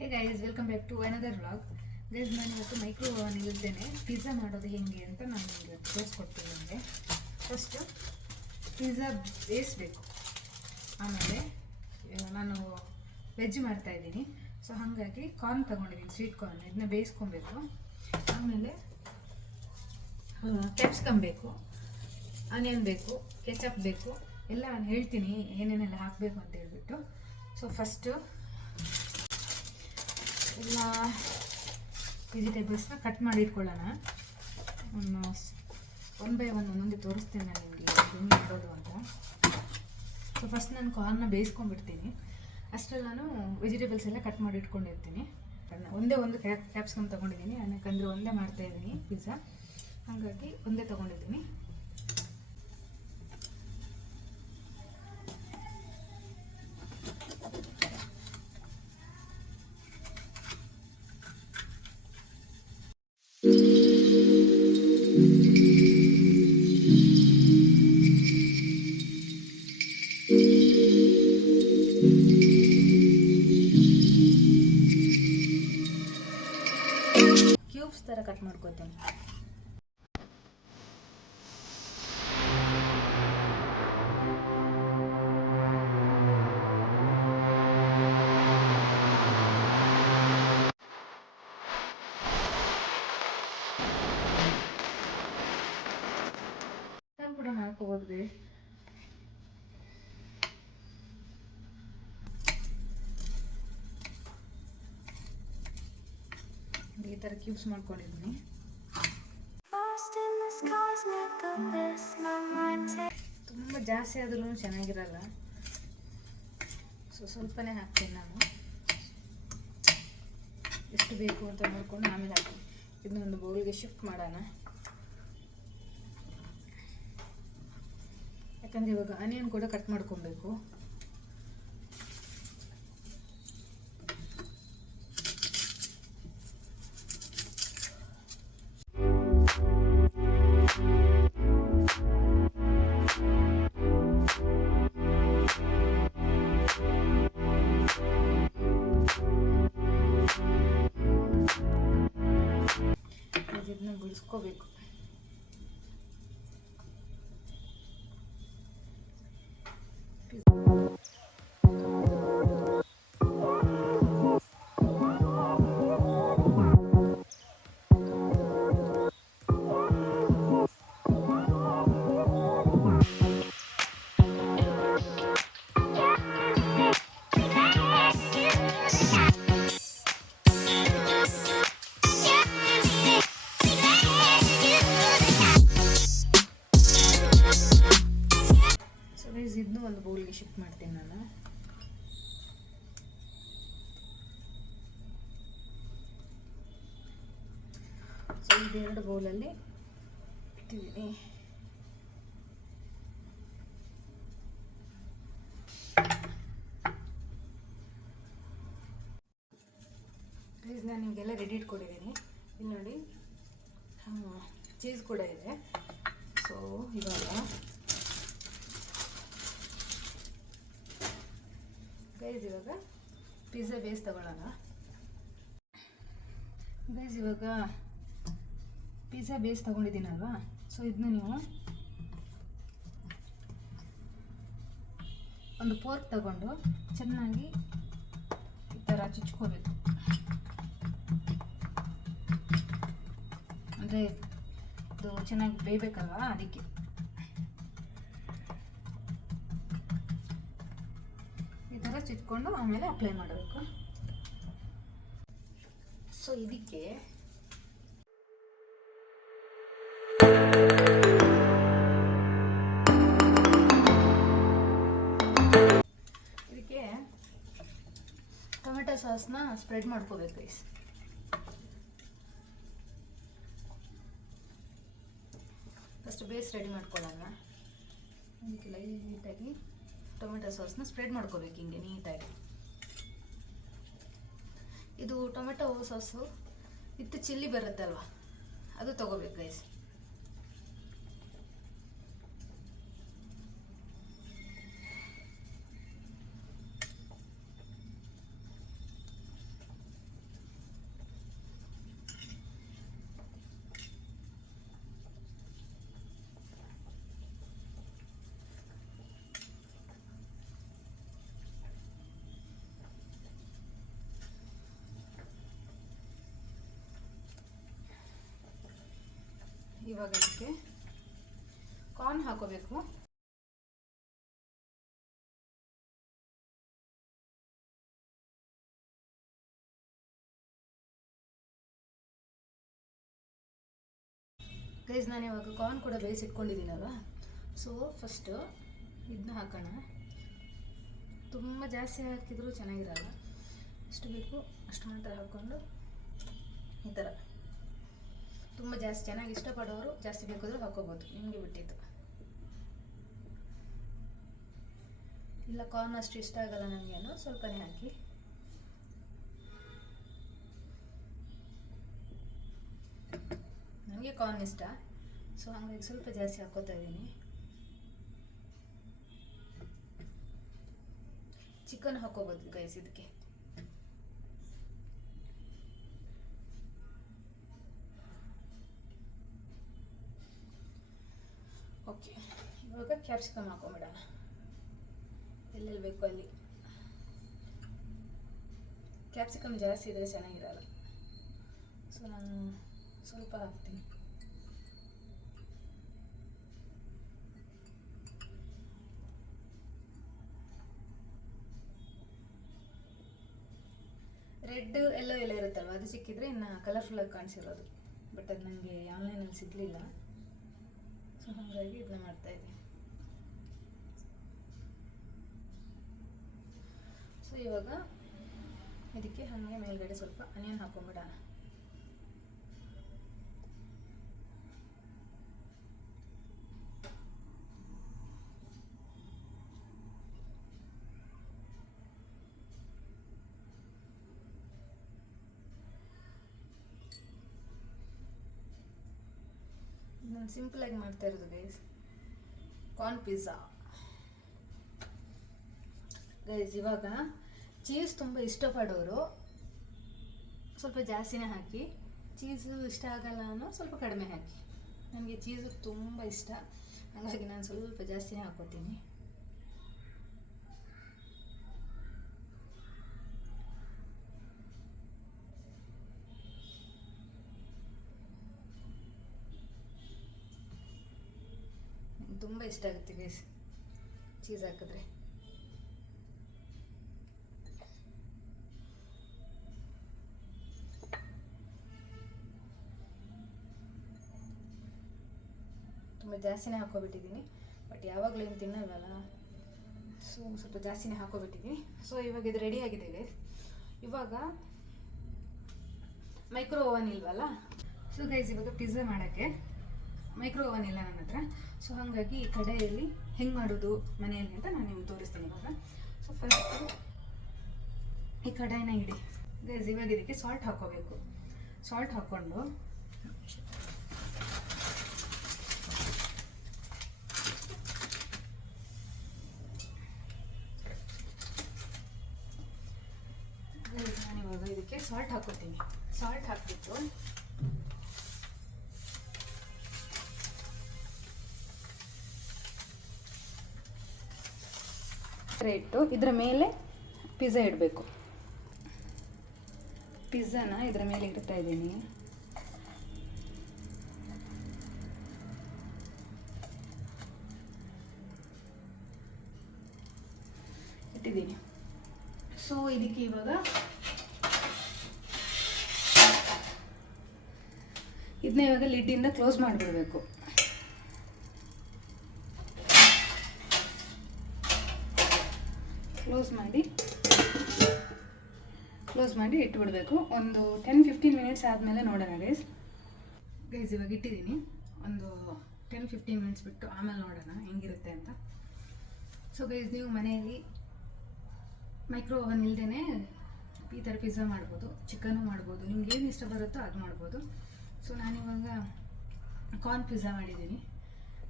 Hey guys, welcome back to another vlog. Guys, ನಾನು ಇವತ್ತು micro oven ಇಲ್ದೇನೆ pizza ಮಾಡೋದು ಹೇಗೆ ಅಂತ ನಾನು ನಿಮಗೆ ತೋರಿಸ್ಕೊಡ್ತೀನಿ. ನಿಮಗೆ ಫಸ್ಟು ಪಿಜ್ಜಾ ಬೇಯಿಸ್ಬೇಕು. ಆಮೇಲೆ ನಾನು ವೆಜ್ ಮಾಡ್ತಾಯಿದ್ದೀನಿ, ಸೊ ಹಾಗಾಗಿ ಕಾರ್ನ್ ತೊಗೊಂಡಿದ್ದೀನಿ, ಸ್ವೀಟ್ ಕಾರ್ನ್. ಇದನ್ನ ಬೇಯಿಸ್ಕೊಬೇಕು. ಆಮೇಲೆ ಕ್ಯಾಪ್ಸಿಕಮ್ ಬೇಕು, ಆನಿಯನ್ ಬೇಕು, ಕೆಚಪ್ ಬೇಕು, ಎಲ್ಲ ನಾನು ಹೇಳ್ತೀನಿ ಏನೇನೆಲ್ಲ ಹಾಕಬೇಕು ಅಂತ ಹೇಳ್ಬಿಟ್ಟು. ಸೊ ಫಸ್ಟು ಎಲ್ಲ ವೆಜಿಟೇಬಲ್ಸ್ನ ಕಟ್ ಮಾಡಿ ಇಟ್ಕೊಳ್ಳೋಣ. ಒನ್ ಬೈ ಒನ್ ಒಂದೊಂದೇ ತೋರಿಸ್ತೀನಿ ನಾನು ನಿಮಗೆ ಹೆಂಗೆ ಮಾಡೋದು ಅಂತ. ಸೊ ಫಸ್ಟ್ ನಾನು ಕಾರ್ನ ಬೇಯಿಸ್ಕೊಂಡ್ಬಿಡ್ತೀನಿ. ಅಷ್ಟರಲ್ಲಿ ನಾನು ವೆಜಿಟೇಬಲ್ಸ್ ಎಲ್ಲ ಕಟ್ ಮಾಡಿ ಇಟ್ಕೊಂಡಿರ್ತೀನಿ. ಒಂದೇ ಒಂದು ಕ್ಯಾಪ್ಸಿಕಮ್ ತೊಗೊಂಡಿದ್ದೀನಿ, ಯಾಕಂದರೆ ಒಂದೇ ಮಾಡ್ತಾಯಿದ್ದೀನಿ ಪಿಜ್ಜಾ, ಹಾಗಾಗಿ ಒಂದೇ ತೊಗೊಂಡಿದ್ದೀನಿ. ಕ್ಯೂಬ್ಸ್ ಥರ ಕಟ್ ಮಾಡ್ಕೋತೀನಿ. ಕೂಡ ಮಾಡ್ಕೋಬೋದ್ರಿ. ಈ ಥರ ಕ್ಯೂಬ್ಸ್ ಮಾಡ್ಕೊಂಡಿದ್ದೀನಿ. ತುಂಬ ಜಾಸ್ತಿ ಆದ್ರೂ ಚೆನ್ನಾಗಿರಲ್ಲ, ಸೊ ಸ್ವಲ್ಪನೇ ಹಾಕ್ತೀನಿ ನಾನು. ಎಷ್ಟು ಬೇಕು ಅಂತ ನೋಡ್ಕೊಂಡು ಆಮೇಲೆ ಹಾಕ್ತೀನಿ. ಇದನ್ನ ಒಂದು ಬೌಲ್ಗೆ ಶಿಫ್ಟ್ ಮಾಡೋಣ, ಯಾಕಂದರೆ ಇವಾಗ ಆನಿಯನ್ ಕೂಡ ಕಟ್ ಮಾಡ್ಕೊಬೇಕು. ಇದನ್ನ ಬಿಡಿಸ್ಕೋಬೇಕು. ಇದನ್ನು ಒಂದು ಬೌಲ್ಗೆ ಶಿಫ್ಟ್ ಮಾಡ್ತೀನಿ ನಾನು. ಸೊ ಇದೆರಡು ಬೌಲಲ್ಲಿ ಇಟ್ಟಿದ್ದೀನಿ. ಪ್ಲೀಸ್, ನಾನು ನಿಮಗೆಲ್ಲ ರೆಡಿ ಇಟ್ಕೊಂಡಿದ್ದೀನಿ. ಇಲ್ಲಿ ನೋಡಿ, ಚೀಸ್ ಕೂಡ ಇದೆ. ಸೊ ಇವಾಗ ಗೈಸ್, ಇವಾಗ ಪಿಜ್ಜಾ ಬೇಸ್ ತಗೊಳ್ಳೋಣ. ಗೈಸ್, ಇವಾಗ ಪಿಜ್ಜಾ ಬೇಸ್ ತಗೊಂಡಿದ್ದೀನಲ್ವಾ, ಸೊ ಇದನ್ನ ನೀವು ಒಂದು ಫೋರ್ಕ್ ತಗೊಂಡು ಚೆನ್ನಾಗಿ ಈ ಥರ ಚುಚ್ಕೋಬೇಕು. ಅಂದರೆ ಇದು ಚೆನ್ನಾಗಿ ಬೇಯಬೇಕಲ್ವಾ, ಅದಕ್ಕೆ. ಈ ಥರ ಚುಚ್ಕೊಂಡು ಆಮೇಲೆ ಅಪ್ಲೈ ಮಾಡಬೇಕು. ಸೊ ಇದಕ್ಕೆ ಟೊಮೆಟೊ ಸಾಸ್ನ ಸ್ಪ್ರೆಡ್ ಮಾಡ್ಕೋಬೇಕು ಗೈಸ್. ಫಸ್ಟ್ ಬೇಸ್ ರೆಡಿ ಮಾಡ್ಕೊಳ್ಳೋಣ. ಅದಕ್ಕೆ ಲೈಟಾಗಿ ಟೊಮೆಟೊ ಸಾಸ್ನ ಸ್ಪ್ರೆಡ್ ಮಾಡ್ಕೋಬೇಕು ಹಿಂಗೆ ನೀಟಾಗಿ. ಇದು ಟೊಮೆಟೊ ಸಾಸು ವಿತ್ ಚಿಲ್ಲಿ ಬರುತ್ತೆ ಅಲ್ವಾ, ಅದು ತಗೋಬೇಕು ಗೈಸ್. ಇವಾಗ ಇದಕ್ಕೆ ಕಾರ್ನ್ ಹಾಕೋಬೇಕು. ಗೈಸ್ ನಾನು ಇವಾಗ ಕಾರ್ನ್ ಕೂಡ ಬೇಯಿಸಿಟ್ಕೊಂಡಿದ್ದೀನಲ್ವ, ಸೊ ಫಸ್ಟು ಇದನ್ನ ಹಾಕೋಣ. ತುಂಬ ಜಾಸ್ತಿ ಹಾಕಿದರೂ ಚೆನ್ನಾಗಿರಲ್ಲ, ಎಷ್ಟು ಬೇಕು ಅಷ್ಟು ಮಾತ್ರ ಹಾಕ್ಕೊಂಡು ಈ ಥರ. ತುಂಬ ಜಾಸ್ತಿ ಚೆನ್ನಾಗಿ ಇಷ್ಟಪಡೋರು ಜಾಸ್ತಿ ಬೇಕಾದರೂ ಹಾಕೋಬೋದು, ನಿಮಗೆ ಬಿಟ್ಟಿದ್ದು. ಇಲ್ಲ ಕಾರ್ನ್ ಅಷ್ಟು ಇಷ್ಟ ಆಗಲ್ಲ ನನಗೇನು, ಸ್ವಲ್ಪನೇ ಹಾಕಿ. ನನಗೆ ಕಾರ್ನ್ ಇಷ್ಟ, ಸೊ ಹಾಗಾಗಿ ಸ್ವಲ್ಪ ಜಾಸ್ತಿ ಹಾಕೋತಾ ಇದ್ದೀನಿ. ಚಿಕನ್ ಹಾಕೋಬೋದು ಗೈಸ್ ಇದಕ್ಕೆ. ಓಕೆ, ಇವಾಗ ಕ್ಯಾಪ್ಸಿಕಮ್ ಹಾಕೊಂಬಿಡೋಣ, ಎಲ್ಲೆಲ್ಲಿ ಬೇಕು ಅಲ್ಲಿ. ಕ್ಯಾಪ್ಸಿಕಮ್ ಜಾಸ್ತಿ ಇದ್ದರೆ ಚೆನ್ನಾಗಿರಲ್ಲ, ಸೊ ನಾನು ಸ್ವಲ್ಪ ಹಾಕ್ತೀನಿ. ರೆಡ್ ಎಲ್ಲೋ ಎಲ್ಲ ಇರುತ್ತಲ್ವ, ಅದು ಸಿಕ್ಕಿದ್ರೆ ಇನ್ನು ಕಲರ್ಫುಲ್ಲಾಗಿ ಕಾಣಿಸಿರೋದು. ಬಟ್ ಅದು ನನಗೆ ಆನ್ಲೈನಲ್ಲಿ ಸಿಗಲಿಲ್ಲ, ಸೊ ಹಾಗಾಗಿ ಇದನ್ನ ಮಾಡ್ತಾಯಿದ್ದೀನಿ. ಸೊ ಇವಾಗ ಇದಕ್ಕೆ ಹಾಗೆ ಮೇಲ್ಗಡೆ ಸ್ವಲ್ಪ ಆನಿಯನ್ ಹಾಕೊಂಡ್ಬಿಡೋಣ. ನಾನು ಸಿಂಪಲಾಗಿ ಮಾಡ್ತಾ ಇರೋದು ಗೈಸ್, ಕಾರ್ನ್ ಪಿಜ್ಜಾ. ಗೈಸ್ ಇವಾಗ ಚೀಸ್ ತುಂಬ ಇಷ್ಟಪಡೋರು ಸ್ವಲ್ಪ ಜಾಸ್ತಿನೇ ಹಾಕಿ, ಚೀಸು ಇಷ್ಟ ಆಗಲ್ಲ ಅನ್ನೋ ಸ್ವಲ್ಪ ಕಡಿಮೆ ಹಾಕಿ. ನನಗೆ ಚೀಸು ತುಂಬ ಇಷ್ಟ, ಹಾಗಾಗಿ ನಾನು ಸ್ವಲ್ಪ ಜಾಸ್ತಿನೇ ಹಾಕೋತೀನಿ. ತುಂಬ ಇಷ್ಟ ಆಗುತ್ತೆ ಗೈಸ್ ಚೀಸ್ ಹಾಕಿದ್ರೆ. ತುಂಬ ಜಾಸ್ತಿನೇ ಹಾಕೋಬಿಟ್ಟಿದ್ದೀನಿ, ಬಟ್ ಯಾವಾಗಲೂ ಏನು ತಿನ್ನಲ್ವಲ್ಲ, ಸೊ ಸ್ವಲ್ಪ ಜಾಸ್ತಿನೇ ಹಾಕೋಬಿಟ್ಟಿದ್ದೀನಿ. ಸೊ ಇವಾಗ ಇದು ರೆಡಿ ಆಗಿದೆ ಗೈಸ್. ಇವಾಗ ಮೈಕ್ರೋ ಓವನ್ ಇಲ್ವಲ್ಲ, ಸೊ ಗೈಸ್ ಇವಾಗ ಪಿಜ್ಜಾ ಮಾಡೋಕ್ಕೆ ಮೈಕ್ರೋ ಓವನ್ ಇಲ್ಲ ನನ್ನ ಹತ್ರ, ಸೊ ಹಾಗಾಗಿ ಈ ಕಡೆಯಲ್ಲಿ ಹೆಂಗೆ ಮಾಡೋದು ಮನೆಯಲ್ಲಿ ಅಂತ ನಾನು ನಿಮ್ಗೆ ತೋರಿಸ್ತೀನಿ ಇವಾಗ. ಸೊ ಫಸ್ಟು ಈ ಕಡಾಯಿನ ಇಡಿ ಗೈಸ್. ಇವಾಗ ಇದಕ್ಕೆ ಸಾಲ್ಟ್ ಹಾಕ್ಕೋಬೇಕು. ಸಾಲ್ಟ್ ಹಾಕ್ಕೊಂಡು ನಾನಿವಾಗ ಇದಕ್ಕೆ ಸಾಲ್ಟ್ ಹಾಕ್ಕೊತೀನಿ. ಸಾಲ್ಟ್ ಹಾಕ್ಬಿಟ್ಟು ಇಟ್ಟು ಇದರ ಮೇಲೆ ಪಿಜ್ಜಾ ಇಡಬೇಕು. ಪಿಜ್ಜಾನ ಇದರ ಮೇಲೆ ಇಡ್ತಾ ಇದ್ದೀನಿ. ಇಟ್ಟಿದ್ದೀನಿ. ಸೊ ಇದಕ್ಕೆ ಇವಾಗ ಇದನ್ನ ಇವಾಗ ಲಿಡ್ಡಿಂದ ಕ್ಲೋಸ್ ಮಾಡಿಬಿಡಬೇಕು. ಕ್ಲೋಸ್ ಮಾಡಿ ಇಟ್ಬಿಡಬೇಕು. ಒಂದು 10-15 ಮಿನಿಟ್ಸ್ ಆದಮೇಲೆ ನೋಡೋಣ ಗೈಸ್. ಇವಾಗ ಇಟ್ಟಿದ್ದೀನಿ, ಒಂದು 10-15 ಮಿನಿಟ್ಸ್ ಬಿಟ್ಟು ಆಮೇಲೆ ನೋಡೋಣ ಹೆಂಗಿರುತ್ತೆ ಅಂತ. ಸೊ ಗೈಸ್ ನೀವು ಮನೆಯಲ್ಲಿ ಮೈಕ್ರೋ ಓವನ್ ಇಲ್ಲದೇ ಈ ಥರ ಪಿಜ್ಜಾ ಮಾಡ್ಬೋದು, ಚಿಕನ್ನು ಮಾಡ್ಬೋದು, ನಿಮ್ಗೆ ಏನು ಇಷ್ಟ ಬರುತ್ತೋ ಅದು ಮಾಡ್ಬೋದು. ಸೊ ನಾನಿವಾಗ ಕಾರ್ನ್ ಪಿಜ್ಜಾ ಮಾಡಿದ್ದೀನಿ.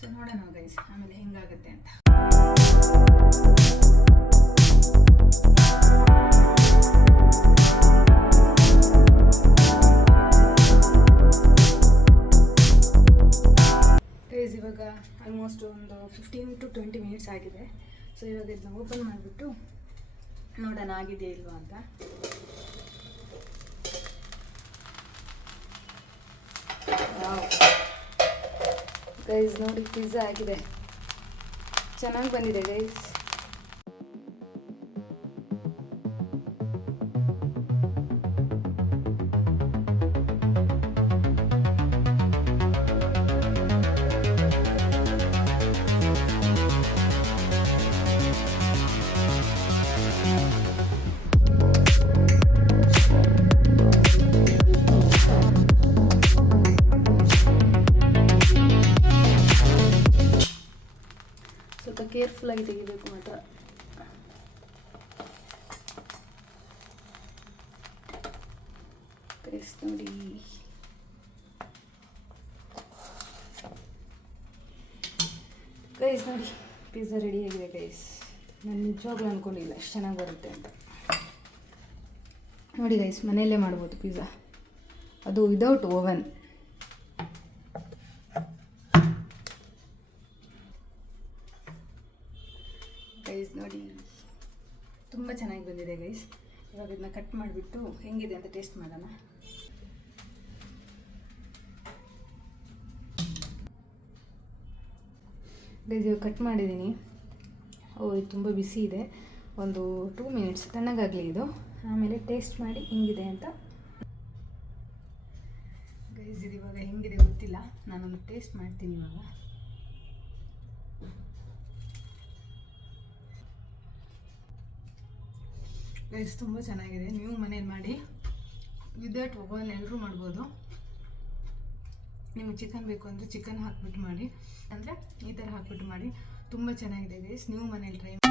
ಸೊ ನೋಡೋಣ ಗೈಸ್ ಆಮೇಲೆ ಹೆಂಗಾಗುತ್ತೆ ಅಂತ. ಗೈಸ್ ಇವಾಗ ಆಲ್ಮೋಸ್ಟ್ ಒಂದು 15-20 ಮಿನಿಟ್ಸ್ ಆಗಿದೆ. ಸೊ ಇವಾಗ ಇದನ್ನ ಓಪನ್ ಮಾಡಿಬಿಟ್ಟು ನೋಡೋಣ ಆಗಿದೆಯಾ ಇಲ್ವಾ ಅಂತ. ಗೈಸ್ ನೋಡಿ ಪಿಜ್ಜಾ ಆಗಿದೆ, ಚೆನ್ನಾಗಿ ಬಂದಿದೆ ಗೈಸ್. ಸ್ವಲ್ಪ ಕೇರ್ಫುಲ್ಲಾಗಿ ತೆಗಿಬೇಕು ಮಾತ್ರ. ಗೈಸ್ ನೋಡಿ ಗೈಸ್ ನೋಡಿ ಪಿಜ್ಜಾ ರೆಡಿಯಾಗಿದೆ ಗೈಸ್. ನಾನು ನಿಜವಾಗ್ಲೂ ಅಂದ್ಕೊಂಡಿಲ್ಲ ಅಷ್ಟು ಚೆನ್ನಾಗಿ ಬರುತ್ತೆ ಅಂತ. ನೋಡಿ ಗೈಸ್, ಮನೆಯಲ್ಲೇ ಮಾಡ್ಬೋದು ಪಿಜ್ಜಾ, ಅದು ವಿದೌಟ್ ಓವನ್. ಗೈಸ್ ನೋಡಿ ತುಂಬ ಚೆನ್ನಾಗಿ ಬಂದಿದೆ ಗೈಸ್. ಇವಾಗ ಇದನ್ನ ಕಟ್ ಮಾಡಿಬಿಟ್ಟು ಹೆಂಗಿದೆ ಅಂತ ಟೇಸ್ಟ್ ಮಾಡೋಣ. ಗೈಸ್ ಇವಾಗ ಕಟ್ ಮಾಡಿದ್ದೀನಿ. ಇದು ತುಂಬ ಬಿಸಿ ಇದೆ, ಒಂದು 2 ಮಿನಿಟ್ಸ್ ತಣ್ಣಗಾಗಲಿ ಇದು, ಆಮೇಲೆ ಟೇಸ್ಟ್ ಮಾಡಿ ಹೆಂಗಿದೆ ಅಂತ. ಗೈಸ್ ಇದು ಇವಾಗ ಹೆಂಗಿದೆ ಗೊತ್ತಿಲ್ಲ, ನಾನೊಂದು ಟೇಸ್ಟ್ ಮಾಡ್ತೀನಿ ಇವಾಗ. ಗೈಸ್ ತುಂಬ ಚೆನ್ನಾಗಿದೆ, ನೀವು ಮನೇಲಿ ಮಾಡಿ, ವಿದೌಟ್ ಓವನ್ ಎಲ್ಲರೂ ಮಾಡ್ಬೋದು. ನಿಮಗೆ ಚಿಕನ್ ಬೇಕು ಅಂದರೆ ಚಿಕನ್ ಹಾಕ್ಬಿಟ್ಟು ಮಾಡಿ, ಅಂದರೆ ಈ ಥರ ಹಾಕ್ಬಿಟ್ಟು ಮಾಡಿ, ತುಂಬ ಚೆನ್ನಾಗಿದೆ ಗೈಸ್. ನೀವು ಮನೇಲಿ ಟ್ರೈ ಮಾಡಿ.